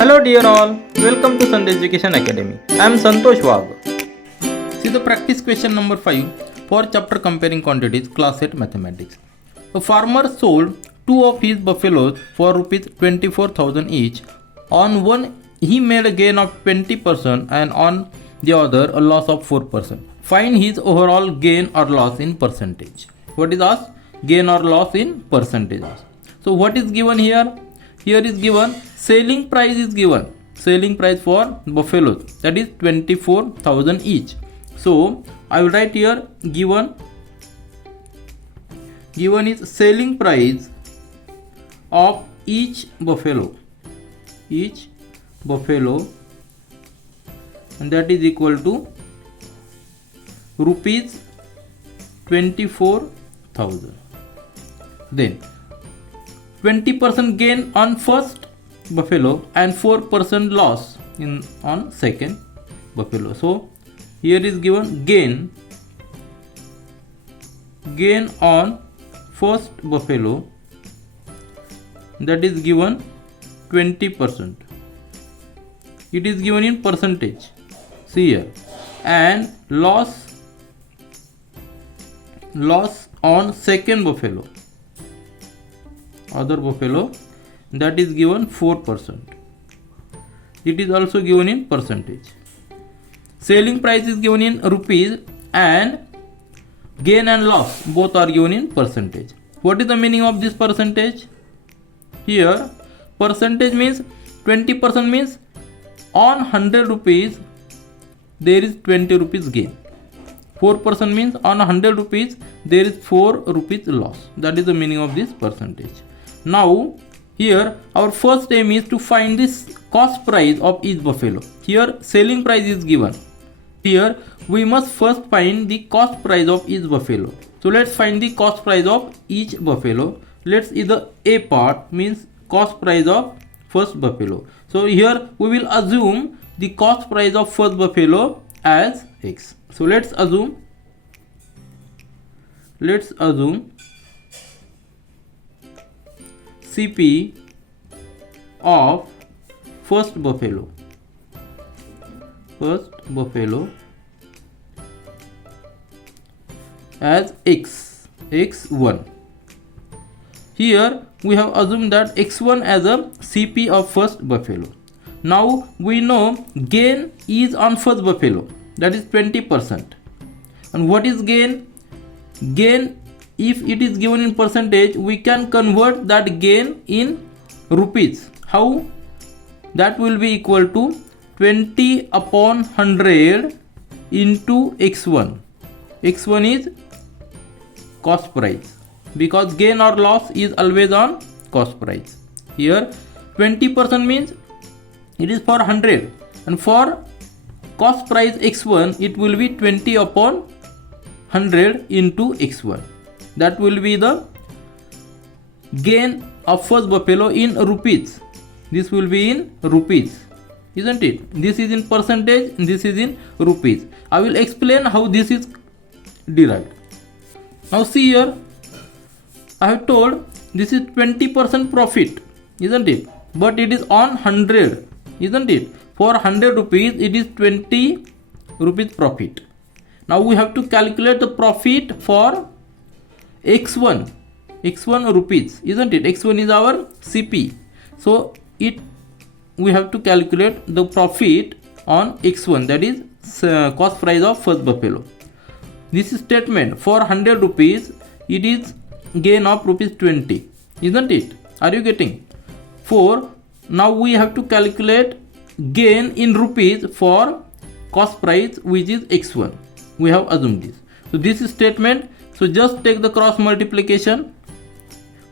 Hello dear all, welcome to Sandhya Education Academy. I am Santosh Wag. See the practice question number 5 for chapter comparing quantities, class 8 mathematics. A farmer sold 2 of his buffaloes for rupees 24,000 each. On one he made a gain of 20% and on the other a loss of 4%. Find his overall gain or loss in percentage. What is asked? Gain or loss in percentages. So what is given here? Here is given selling price is given. Selling price for buffaloes, that is 24,000 each. So I will write here given is selling price of each buffalo, and that is equal to rupees 24,000. Then 20% gain on first buffalo and 4% loss on second buffalo. So here is given gain on first buffalo, that is given 20%. It is given in percentage. See here. And loss on second buffalo, other buffalo, that is given 4%. It is also given in percentage. Selling price is given in rupees and gain and loss both are given in percentage. What is the meaning of this percentage? Here percentage means 20% means on 100 rupees there is 20 rupees gain. 4% means on 100 rupees there is 4 rupees loss. That is the meaning of this percentage. Now here our first aim is to find this cost price of each buffalo. Here selling price is given. Here we must first find the cost price of each buffalo. So let's find the cost price of each buffalo. Let's either A part means cost price of first buffalo. So here we will assume the cost price of first buffalo as X. So let's assume CP of first buffalo as X1. Here we have assumed that X1 as a CP of first buffalo. Now we know gain is on first buffalo, that is 20%. And what is gain? Gain, if it is given in percentage, we can convert that gain in rupees. How? That will be equal to 20 upon 100 into X1. X1 is cost price, because gain or loss is always on cost price. Here 20% means it is for 100, and for cost price X1 it will be 20 upon 100 into X1. That will be the gain of first buffalo in rupees. This will be in rupees, isn't it? This is in percentage, this is in rupees. I will explain how this is derived. Now see here, I have told this is 20% profit, isn't it? But it is on 100, isn't it? For 100 rupees it is 20 rupees profit. Now we have to calculate the profit for X1 rupees, isn't it? X1 is our CP. So we have to calculate the profit on X1, that is cost price of first buffalo. This statement for 100 rupees it is gain of rupees 20, isn't it? Are you getting? Now we have to calculate gain in rupees for cost price which is X1. We have assumed this. So this is statement. So just take the cross multiplication.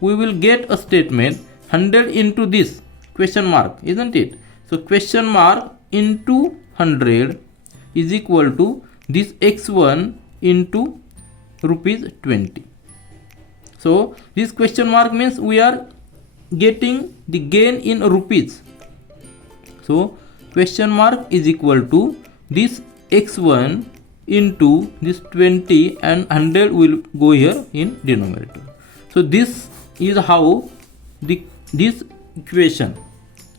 We will get a statement 100 into this question mark, isn't it? So question mark into 100 is equal to this X1 into rupees 20. So this question mark means we are getting the gain in rupees. So question mark is equal to this X1 into this 20 and 100 will go here in denominator. So this is how this equation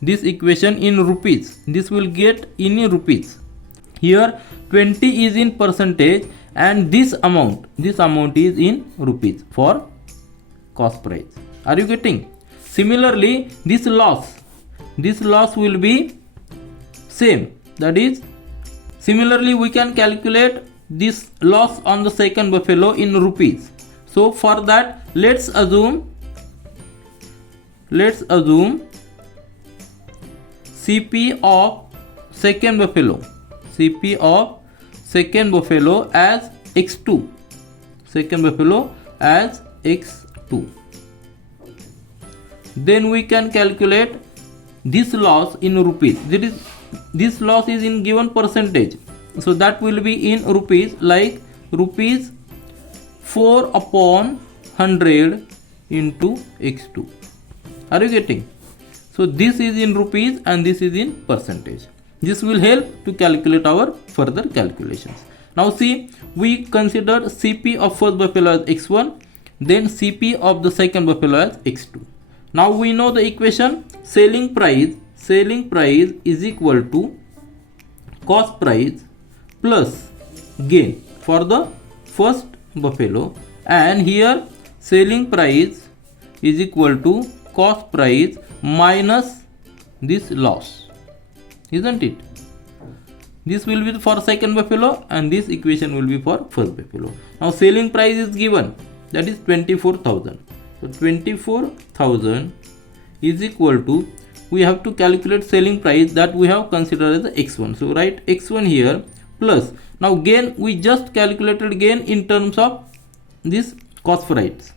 this equation in rupees. This will get in rupees. Here 20 is in percentage and this amount is in rupees for cost price. Are you getting? Similarly, this loss will be same. That is, similarly we can calculate this loss on the second buffalo in rupees. So for that, let's assume CP of second buffalo as x2. Second buffalo as x2. Then we can calculate this loss in rupees. That is, this loss is in given percentage, so that will be in rupees, like rupees 4 upon 100 into x2. Are you getting? So this is in rupees and this is in percentage. This will help to calculate our further calculations. Now see, we considered CP of first buffalo as x1, then CP of the second buffalo as x2. Now we know the equation. Selling price is equal to cost price plus gain for the first buffalo, and here selling price is equal to cost price minus this loss, isn't it? This will be for second buffalo and this equation will be for first buffalo. Now selling price is given, that is 24,000. So 24,000 is equal to, we have to calculate selling price that we have considered as x1. So write x1 here plus, now gain, we just calculated gain in terms of this cost price.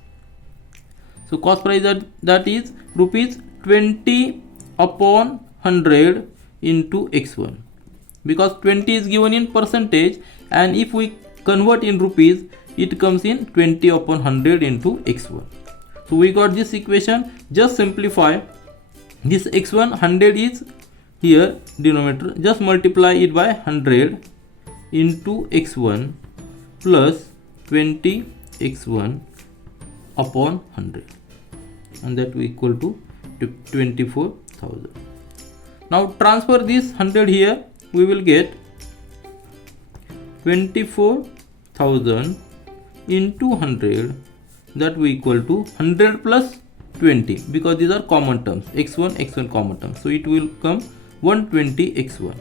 So cost price that is rupees 20 upon 100 into x1, because 20 is given in percentage, and if we convert in rupees, it comes in 20 upon 100 into x1. So we got this equation. Just simplify this x1, 100 is here denominator, just multiply it by 100 into x1 plus 20 x1 upon 100, and that will equal to 24,000. Now transfer this 100 here, we will get 24,000 into 100, that will equal to 100 plus 20, because these are common terms, x1 common terms, so it will come 120 x1.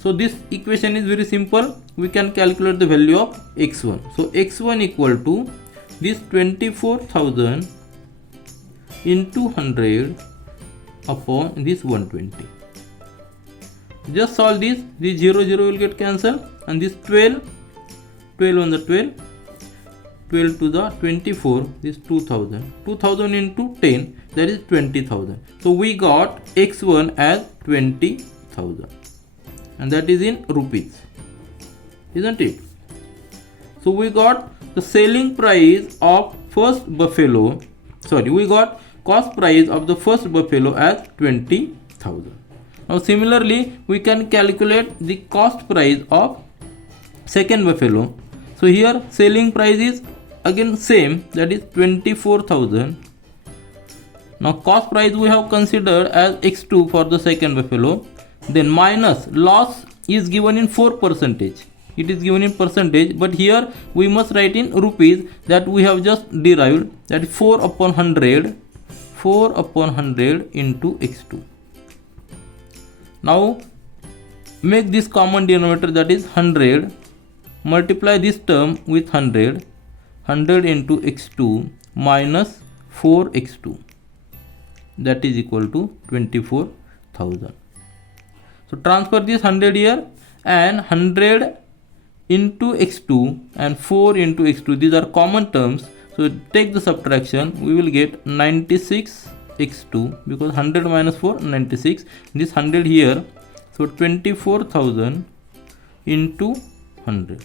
So this equation is very simple. We can calculate the value of x1. So x1 equal to this 24,000 into 100 upon this 120. Just solve this 0 will get cancelled, and this 12 on the 12 to the 24, this 2000 into 10, that is 20,000. So we got x1 as 20,000, and that is in rupees, isn't it? So we got the selling price of first buffalo, we got cost price of the first buffalo as 20,000. Now similarly, we can calculate the cost price of second buffalo. So here selling price is again same, that is 24,000. Now cost price we have considered as x2 for the second buffalo, then minus loss is given in 4%. It is given in percentage, but here we must write in rupees, that we have just derived, that is 4 upon 100 into x2. Now make this common denominator, that is 100, multiply this term with 100 into x2 minus 4x2, that is equal to 24,000. So transfer this 100 here, and 100 into x2 and 4 into x2, these are common terms, so take the subtraction, we will get 96 x2, because 100 minus 4, 96, this 100 here, so 24,000 into 100.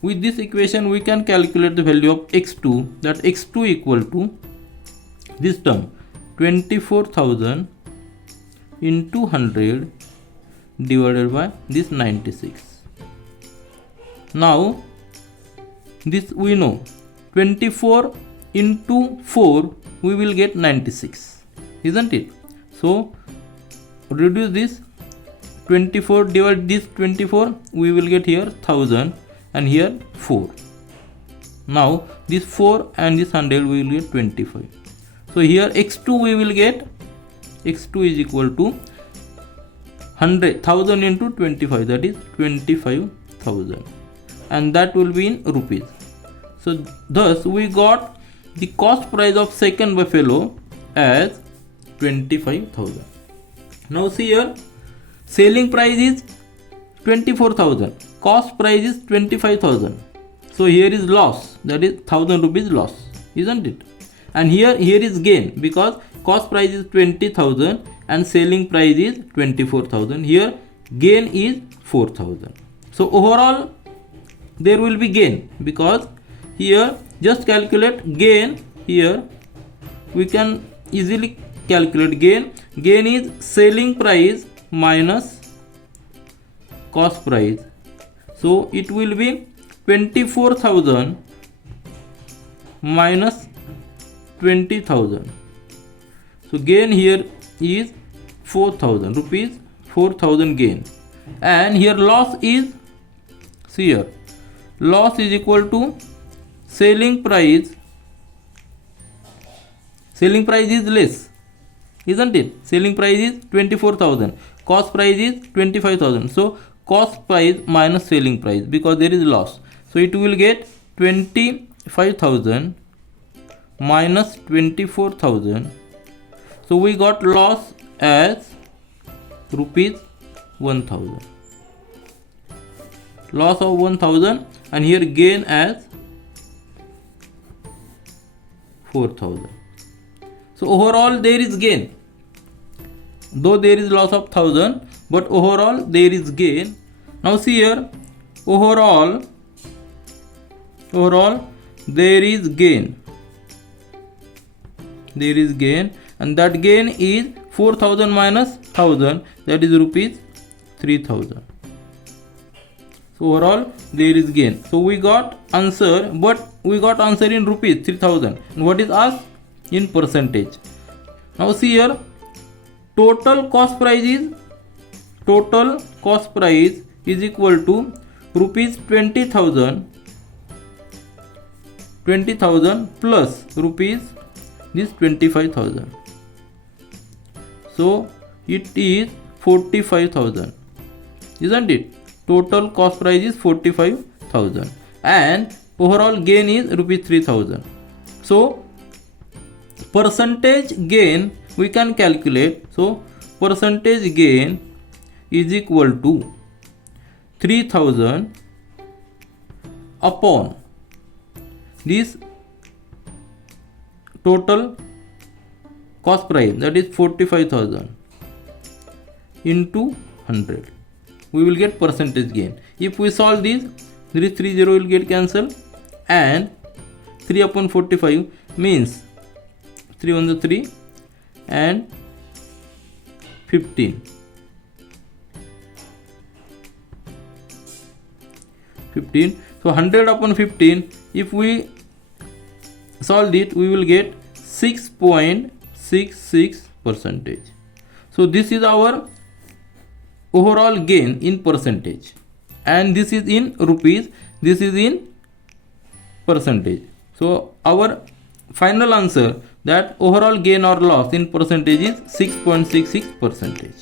With this equation we can calculate the value of x2, that x2 equal to this term 24,000 into 100 divided by this 96. Now this we know, 24 into 4 we will get 96, isn't it? So reduce this 24, divide this 24, we will get here 1000 and here 4. Now this 4 and this 100 we will get 25. So here x2 we will get, x2 is equal to 100,000 into 25, that is 25,000, and that will be in rupees. So thus we got the cost price of second buffalo as 25,000. Now see here, selling price is 24,000, cost price is 25,000. So here is loss, that is 1000 rupees loss, isn't it? And here is gain, because cost price is 20,000 and selling price is 24,000. Here gain is 4,000. So overall there will be gain, because here just calculate gain. Here we can easily calculate gain. Gain is selling price minus cost price. So it will be 24,000 minus 20,000. So gain here is 4,000 rupees, 4,000 gain. And here loss is, see here, loss is equal to selling price. Selling price is less, isn't it? Selling price is 24,000, cost price is 25,000. So cost price minus selling price, because there is loss. So it will get 25,000 minus 24,000. So we got loss as rupees 1,000. Loss of 1,000, and here gain as 4,000. So overall there is gain. Though there is loss of 1,000, but overall there is gain. Now see here, overall there is gain. There is gain, and that gain is 4,000 minus 1,000, that is rupees 3,000. So overall there is gain. So we got answer, but we got answer in rupees 3,000. And what is asked? In percentage. Now see here, total cost price is equal to rupees 20,000 plus rupees this 25,000. So it is 45,000, isn't it? Total cost price is 45,000 and overall gain is rupees 3,000. So percentage gain we can calculate. So percentage gain is equal to 3,000 upon this total cost price, that is 45,000, into 100. We will get percentage gain. If we solve this, there is 30 will get cancelled, and 3 upon 45 means 3 on the 3 and 15. 15. So 100 upon 15, if we solve it, we will get 6.66 percentage. So this is our overall gain in percentage, and this is in rupees, this is in percentage. So our final answer, that overall gain or loss in percentage is 6.66 percentage.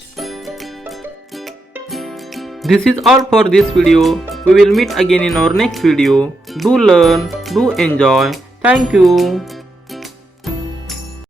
This is all for this video. We will meet again in our next video. Do learn, do enjoy. Thank you.